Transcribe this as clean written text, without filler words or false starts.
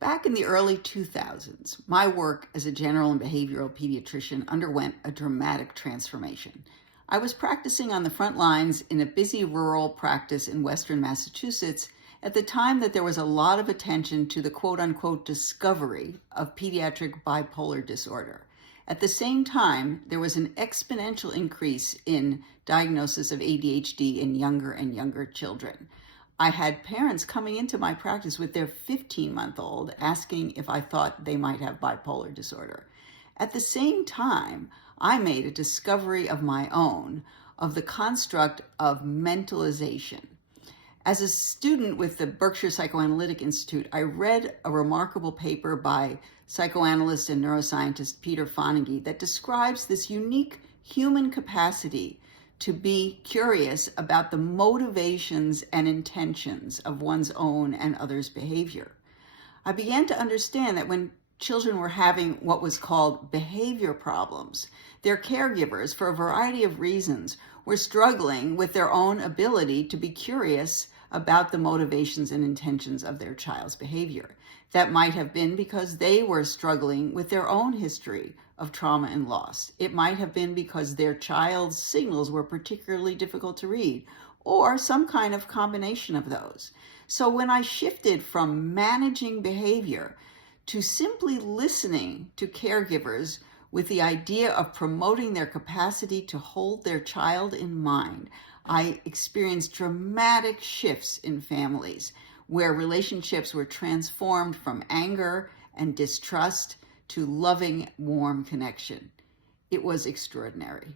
Back in the early 2000s, my work as a general and behavioral pediatrician underwent a dramatic transformation. I was practicing on the front lines in a busy rural practice in Western Massachusetts at the time that there was a lot of attention to the quote unquote discovery of pediatric bipolar disorder. At the same time, there was an exponential increase in diagnosis of ADHD in younger and younger children. I had parents coming into my practice with their 15-month-old asking if I thought they might have bipolar disorder. At the same time, I made a discovery of my own of the construct of mentalization. As a student with the Berkshire Psychoanalytic Institute, I read a remarkable paper by psychoanalyst and neuroscientist Peter Fonagy that describes this unique human capacity to be curious about the motivations and intentions of one's own and others' behavior. I began to understand that when children were having what was called behavior problems, their caregivers, for a variety of reasons, were struggling with their own ability to be curious about the motivations and intentions of their child's behavior. That might have been because they were struggling with their own history of trauma and loss. It might have been because their child's signals were particularly difficult to read, or some kind of combination of those. So when I shifted from managing behavior to simply listening to caregivers with the idea of promoting their capacity to hold their child in mind, I experienced dramatic shifts in families where relationships were transformed from anger and distrust to loving, warm connection. It was extraordinary.